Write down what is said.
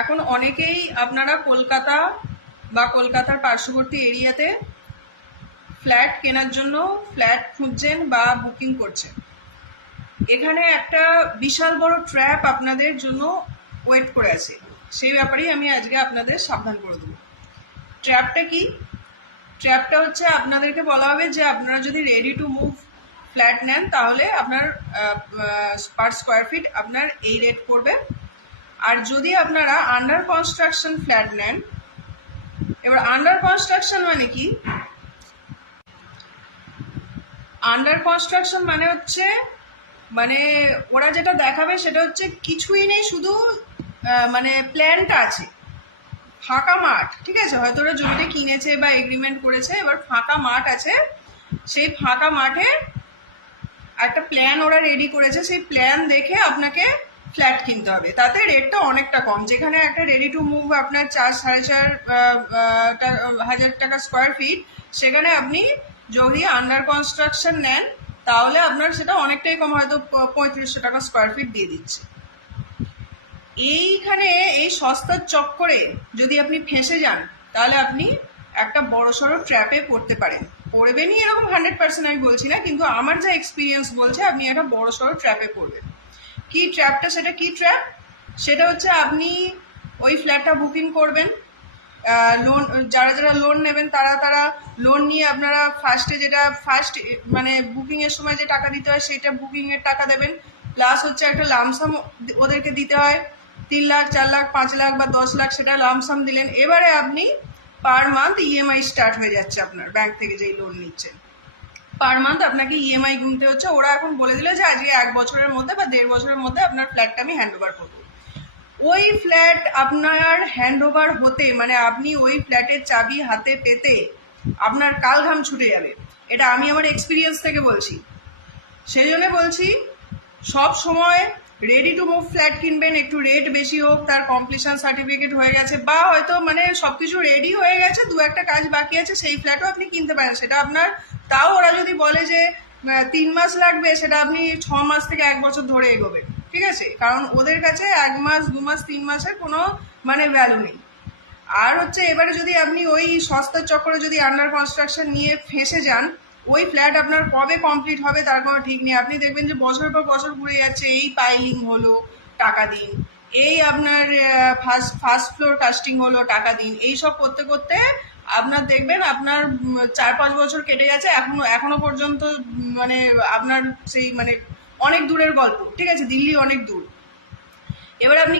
এখন অনেকেই আপনারা কলকাতা বা কলকাতার পার্শ্ববর্তী এরিয়াতে ফ্ল্যাট কেনার জন্য ফ্ল্যাট খুঁজছেন বা বুকিং করছেন। এখানে একটা বিশাল বড় ট্র্যাপ আপনাদের জন্য ওয়েট করে আছে, সেই ব্যাপারেই আমি আজকে আপনাদের সাবধান করে দেবো। ট্র্যাপটা কি? ট্র্যাপটা হচ্ছে আপনাদেরকে বলা হবে যে আপনারা যদি রেডি টু মুভ ফ্ল্যাট নেন তাহলে আপনার পার স্কোয়ার ফিট আপনার এই রেট পড়বে। আর যদি আপনারা আন্ডার কনস্ট্রাকশন ফ্ল্যাট নেন, এবার আন্ডার কনস্ট্রাকশন মানে কি? আন্ডার কনস্ট্রাকশন মানে হচ্ছে ওরা যেটা দেখাবে সেটা হচ্ছে কিছুই নেই, শুধু মানে প্ল্যানটা আছে, ফাঁকা মাঠ, ঠিক আছে? হয়তো ওরা জমিটা কিনেছে বা এগ্রিমেন্ট করেছে, এবার ফাঁকা মাঠ আছে, সেই ফাঁকা মাঠে একটা প্ল্যান ওরা রেডি করেছে, সেই প্ল্যান দেখে আপনাকে ফ্ল্যাট কিনতে হবে। তাতে রেটটা অনেকটা কম। যেখানে একটা রেডি টু মুভ আপনার 4-4.5 টাকা স্কোয়ার ফিট, সেখানে আপনি যদি আন্ডার কনস্ট্রাকশন নেন তাহলে আপনার সেটা অনেকটাই কম, হয়তো 3500 টাকা স্কোয়ার ফিট দিয়ে দিচ্ছে। এইখানে এই সস্তার চক্করে যদি আপনি ফেঁসে যান তাহলে আপনি একটা বড়সড় ট্র্যাপে পড়তে পারেন। পড়বেনই এরকম 100% আমি বলছি না, কিন্তু আমার যা এক্সপিরিয়েন্স বলছে আপনি একটা বড়সড় ট্র্যাপে পড়বেন। কি ট্র্যাপটা? সেটা কি ট্র্যাপ? সেটা হচ্ছে আপনি ওই ফ্ল্যাটটা বুকিং করবেন, লোন, যারা যারা লোন নেবেন তারা লোন নিয়ে আপনারা ফার্স্ট বুকিংয়ের সময় যে টাকা দিতে হয় সেইটা বুকিংয়ের টাকা দেবেন, প্লাস হচ্ছে একটা লামসাম ওদেরকে দিতে হয়, 3 লাখ 4 লাখ 5 লাখ বা 10 লাখ, সেটা লামসাম দিলেন। এবারে আপনি পার মান্থ ইএমআই স্টার্ট হয়ে যাচ্ছে আপনার ব্যাংক থেকে যেই লোন নিচ্ছেন, পার মান্থ আপনাকে ইএমআই গুনতে হচ্ছে। ওরা এখন বলে দিল যে আজকে 1 বছরের মধ্যে বা 1.5 বছরের মধ্যে আপনার ফ্ল্যাটটা আমি হ্যান্ড ওভার করবো। ওই ফ্ল্যাট আপনার হ্যান্ড ওভার হতে, মানে আপনি ওই ফ্ল্যাটের চাবি হাতে পেতে আপনার কাল ঘাম ছুটে যাবে। এটা আমি আমার এক্সপিরিয়েন্স থেকে বলছি। সেই জন্য বলছি, সব সময় রেডি টু মুভ ফ্ল্যাট কিনবেন, একটু রেট বেশি হোক, তার কমপ্লিশন সার্টিফিকেট হয়ে গেছে, বা হয়তো সবকিছু রেডি হয়ে গেছে, 2-1 কাজ বাকি আছে, সেই ফ্ল্যাটও আপনি কিনতে পারেন। সেটা আপনার, তাও ওরা যদি বলে যে 3 মাস লাগবে, সেটা আপনি 6 মাস থেকে 1 বছর ধরে এগোবেন, ঠিক আছে? কারণ ওদের কাছে 1 মাস 2 মাস 3 মাসের কোনো ভ্যালু নেই। আর হচ্ছে এবারে যদি আপনি ওই সস্তার চক্করে যদি আন্ডার কনস্ট্রাকশন নিয়ে ফেঁসে যান, ওই ফ্ল্যাট আপনার কবে কমপ্লিট হবে তার কোনো ঠিক নেই। আপনি দেখবেন যে বছরের পর বছর ঘুরে যাচ্ছে, এই পাইলিং হলো টাকা দিন, এই আপনার ফার্স্ট ফ্লোর কাস্টিং হলো টাকা দিন, এইসব করতে করতে আপনার দেখবেন আপনার 4-5 বছর কেটে গেছে, এখনো পর্যন্ত আপনার সেই অনেক দূরের গল্প, ঠিক আছে? দিল্লি অনেক দূর। এবার আপনি